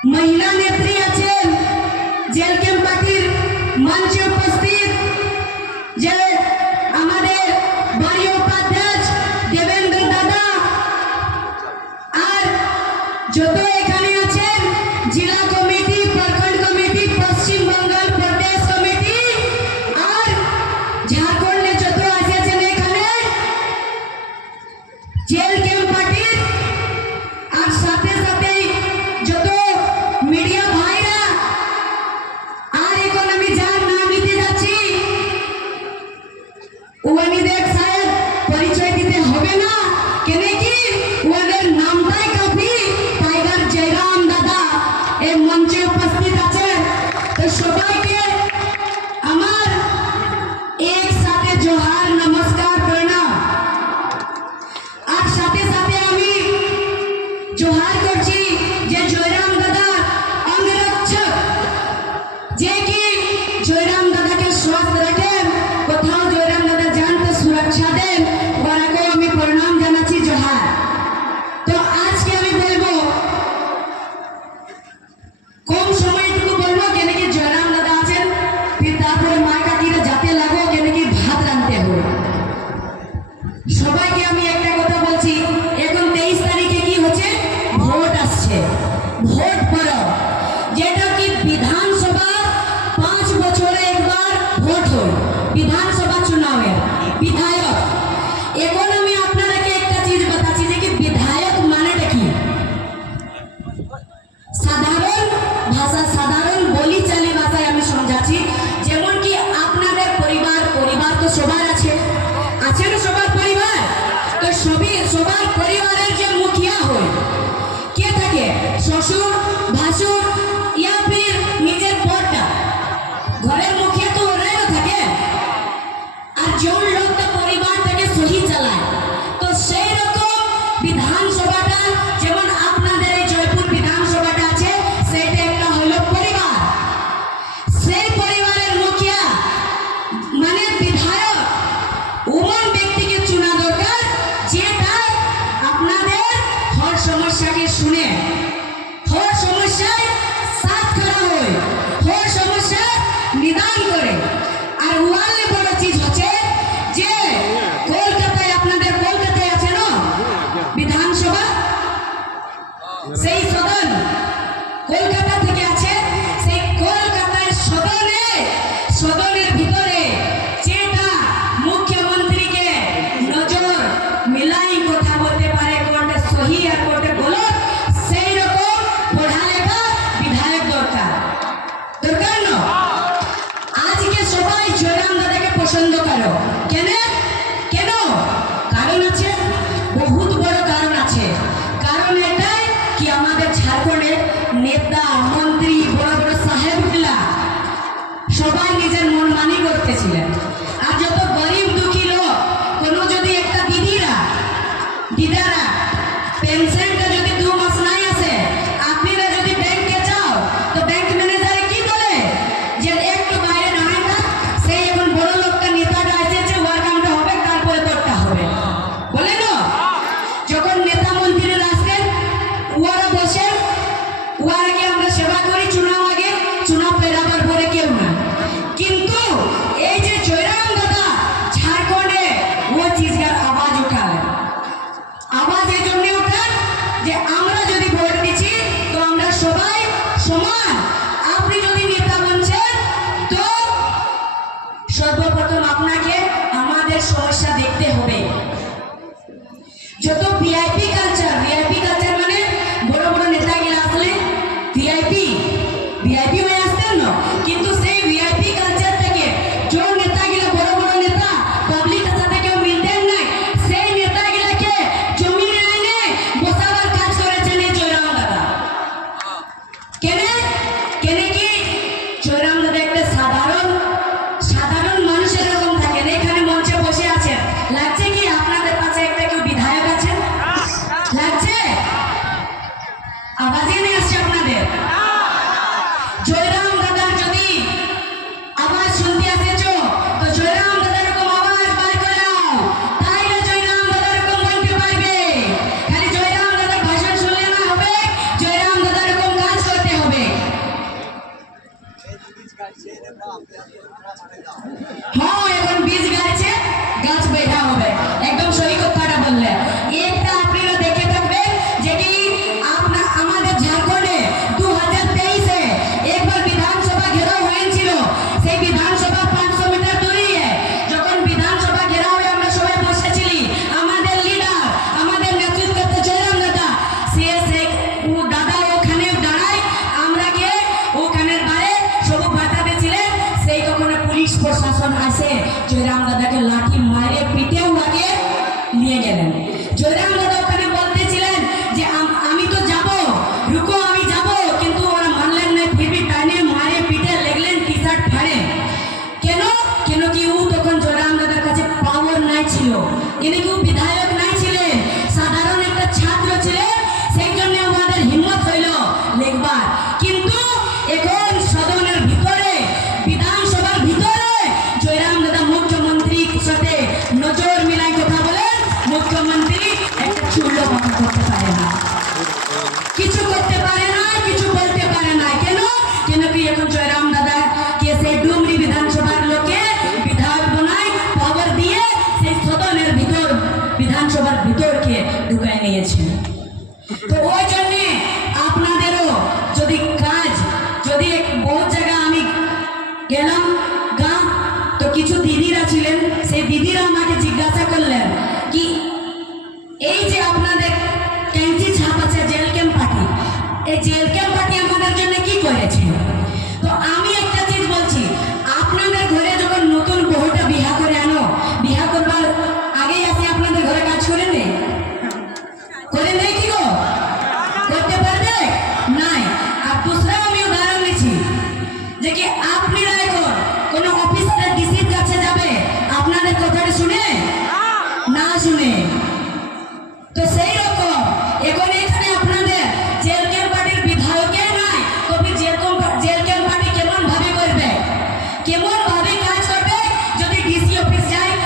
महिला नेत्री আছেন জেল ক্যাম্প পার্টির মঞ্চে উপস্থিত যে আমাদের বাড়ি উপাধ্যক্ষ দেবেন্দ্র দাদা আর যত এখানে আছেন জেলা কমিটি প্রখণ্ড কমিটি পশ্চিম বাংলার প্রদেশ কমিটি আর ঝাড়খণ্ডে যত আছেন এখানে জেল ক্যাম্প পার্টির আর সাথে সাথে যত মিডিয়া ভাইরা আর এখন আমি যার নাম নিতে যাচ্ছি ওয়ানিদের সাহেব পরিচয় দিতে হবে না কেন কি ওদের নামটাই কাফি টাইগার জয়রাম দাদা এই মঞ্চে উপস্থিত আছেন তো সবাইকে আমার একসাথে জোহার নমস্কার প্রণাম আর সাথে সাথে আমি জোহার করছি যে জয়রাম দাদা অঙ্গরক্ষক যে কি জয়রাম দাদাকে স্বাস্থ্য রাখেন কোথাও জয়রাম দাদা যান তো সুরক্ষা দেন ওনাকে আমি প্রণাম জানাচ্ছি জোহার তো আজকে আমি বলবো কম সময়টুকু বলবো কেন কি জয়রাম দাদা আছেন ফির তারপরে মা কাকিরা যাতে লাগো কেন কি ভাত রাঁধতে হবে সবাইকে আমি একটা কথা বলছি এখন 23 তারিখে কি হচ্ছে ভোট আসছে ভোট পড়ো যেটা কি বিধানসভা 5 বছরে একবার ভোট হয় বিধানসভা চুনাবে বিধায়ক এখন আমি আপনাদেরকে একটা চিজ বাতাচ্ছি যে কি বিধায়ক মানেটা কি সাধারণ ভাষা সাধারণ বলি চালি ভাষায় আমি সমঝাচ্ছি যেমন কি আপনাদের পরিবার পরিবার তো সবার আছে আছে না সবার পরিবার তো সবার পরিবারের যে মুখিয়া হয় কে থাকে শ্বশুর ভাসুর ইয়া ফির নিজের বড়টা ঘরের মুখিয়া তো ওরাই না থাকে আর জন লোকটা পরিবারটাকে সহি চালায় তো সেই রকম বিধানসভাটা যেমন আপনাদের এই জয়পুর বিধানসভাটা আছে সেটা একটা হলো পরিবার সেই পরিবারের মুখিয়া মানে বিধায়ক ওমন ব্যক্তিকে চুনা দরকার যেটা আপনাদের হর সমস্যাকে শুনে হর সমস্যায় সাথ করা হয় হর সমস্যার নিদান করে আর ওয়ালে বড় চিজ হচ্ছে যে কলকাতায় আপনাদের কলকাতায় আছে না বিধানসভা সেই সদন কলকাতা থেকে আছে সেই কলকাতায় সদনের ভিতরে যেটা মুখ্যমন্ত্রীকে নজর মিলাই কথা বলতে পারে কোনটা সহি আর কোনটা গলত সেই রকম পড়ালেখা বিধায়ক দরকার দরকার না আজকে সবাই জয়রাম দাদাকে পছন্দ করো কেন কেন কারণ আছে বহুত বড় কারণ আছে কারণ এটাই কি আমাদের ঝাড়খণ্ডের নেতা মন্ত্রী বড় বড় সাহেবগুলা সবাই নিজের মন মানি করতেছিলেন আর যত গরিব দুঃখী লোক কোনো যদি একটা দিদারা পেনশনটা যদি 2 মাস নাই আসে আপনারা যদি ব্যাংকে যাও তো ব্যাংক ম্যানেজারে কি বলে যে একটু বাইরে দাঁড়ায় না সেই এখন বড় লোকটা নেতাটা এসেছে ওয়ার কামটা হবে তারপরে তোরটা হবে বলে না যখন নেতা মন্ত্রীরা আসেন ওরা বসে ওয়ারকে আমরা সেবা করি চুনাও আগে চুনাও পেরাবার পরে কেউ না কিন্তু এই যে জয়রাম দাদা ঝাড়খণ্ডে ও চিজকার আওয়াজ উঠালেন আওয়াজ এই জন্য উঠান যে আমরা যদি ভোট দিচ্ছি তো আমরা সবাই সমান আপনি যদি নেতা বলছেন তো সর্বপ্রথম আপনাকে আমাদের সমস্যা দেখতে হবে যত ভিআইপি কালচার মানে বড় বড় নেতাগুলো আসলে ভিআইপি হয়ে আসতেন না কিন্তু সেই ভিআইপি কালচার থেকে যে নেতাগুলো বড় বড় নেতা পাবলিকের সাথে কেউ মিলতেন না সেই নেতাগুলোকে জমিনে এনে বসাবার কাজ করেছেন এই জয়রাম দাদা কেন কি জয়রাম দাদা একটা সাধারণ মানুষের এরকম থাকেন এখানে মঞ্চে বসে আছেন লাগছে কি আপনাদের পাশে একটা কেউ বিধায়ক আছেন লাগছে আওয়াজই নেই আসছে আপনাদের জয়রাম দাদার যদি আওয়াজ শুনতে আসেছো তো জয়রাম দাদার এরকম আওয়াজ বার করাও তাইলে জয়রাম দাদার এরকম বলতে পারবে খালি জয়রাম দাদার ভাষণ শুনলে না হবে জয়রাম দাদার এরকম কাজ করতে হ্যাঁ এখন বীজ গাছে গাছ বেঁধা হবে, একদম সহি কথাটা বললে। একটা আপনারা দেখে থাকবেন যে কি আমাদের ঝাড়খণ্ডে 2023-এ একবার বিধানসভা ঘেরাও হয়েছিল। সেই বিধানসভা 500 মিটার দূরে, যখন বিধানসভা ঘেরাও হয়ে আমরা সবাই বসেছিলি, আমাদের লিডার, আমাদের নেতৃত্ব জয়রাম দাদা, দাদা ওখানে দাঁড়ায় আমরাকে ওখানে বারে সব বাঁচাতে ছিলেন। সেই তখন পুলিশ প্রশাসন আসে জয়রাম দাদাকে লাঠি মারে পিটে ওকে নিয়ে গেলেন। জয়রাম দাদা ওখানে বলতেছিলেন যে আমি তো যাব, রুকো আমি যাব, কিন্তু ওরা মানলেন না, ফিরবি টাইনে মারে পিটে লেগলেন, টি শার্ট ফাড়ে। কেন? কেন কি ও তখন জয়রাম দাদার কাছে পাওয়ার নাই ছিল, কেন কি ও বিধায়ক নাই ছিলেন, সাধারণ একটা ছাত্র ছিলেন। সেই জন্য আমাদের হিম্মত হইল লেখবার। কিন্তু এখন সদনের ভিতরে, বিধানসভার ভিতরে জয়রাম দাদা মুখ্যমন্ত্রীর সাথে নজর মিলাই কথা বলেন, মুখ্যমন্ত্রী একটা চুল্লো কথা করতে পারে না, কিছু করতে পারে না, কিছু বলতে পারে না। কেন? কেন কি এখন জয়রাম দাদা কে সেই ডুমরি বিধানসভার লোকে বিধায়ক বানায়, পাওয়ার দিয়ে সেই সদনের ভিতর, বিধানসভার ভিতরকে ঢুকায় নিয়েছেন। তো ওই জন্যে আপনাদেরও যদি কাজ, যদি বহুত জায়গা আমি গেলাম গা, তো কিছু দিদিরা ছিলেন, সেই দিদিরা আমাকে জিজ্ঞাসা করলেন কি এই যে আপনাদের ক্যান্সি ছাপ আছে জেল ক্যাম্প পার্টি, এই জেল ক্যাম্প পার্টি আমাদের জন্য কি করেছে? তো আমি একটা চিজ বলছি, আপনাদের ঘরে যখন নতুন বহুটা বিয়া করে আনো, বিয়া করবার আগেই আসে আপনাদের ঘরে কাজ করে নেই, করে নেই কি গো? করতে পারবে নাই। আর দুসরা আমি উদাহরণ দিচ্ছি যে কি আপনারা এখন কোনো অফিসারের ডিসির কাছে যাবে, আপনাদের কথাটা শুনে না শুনে, তো সেই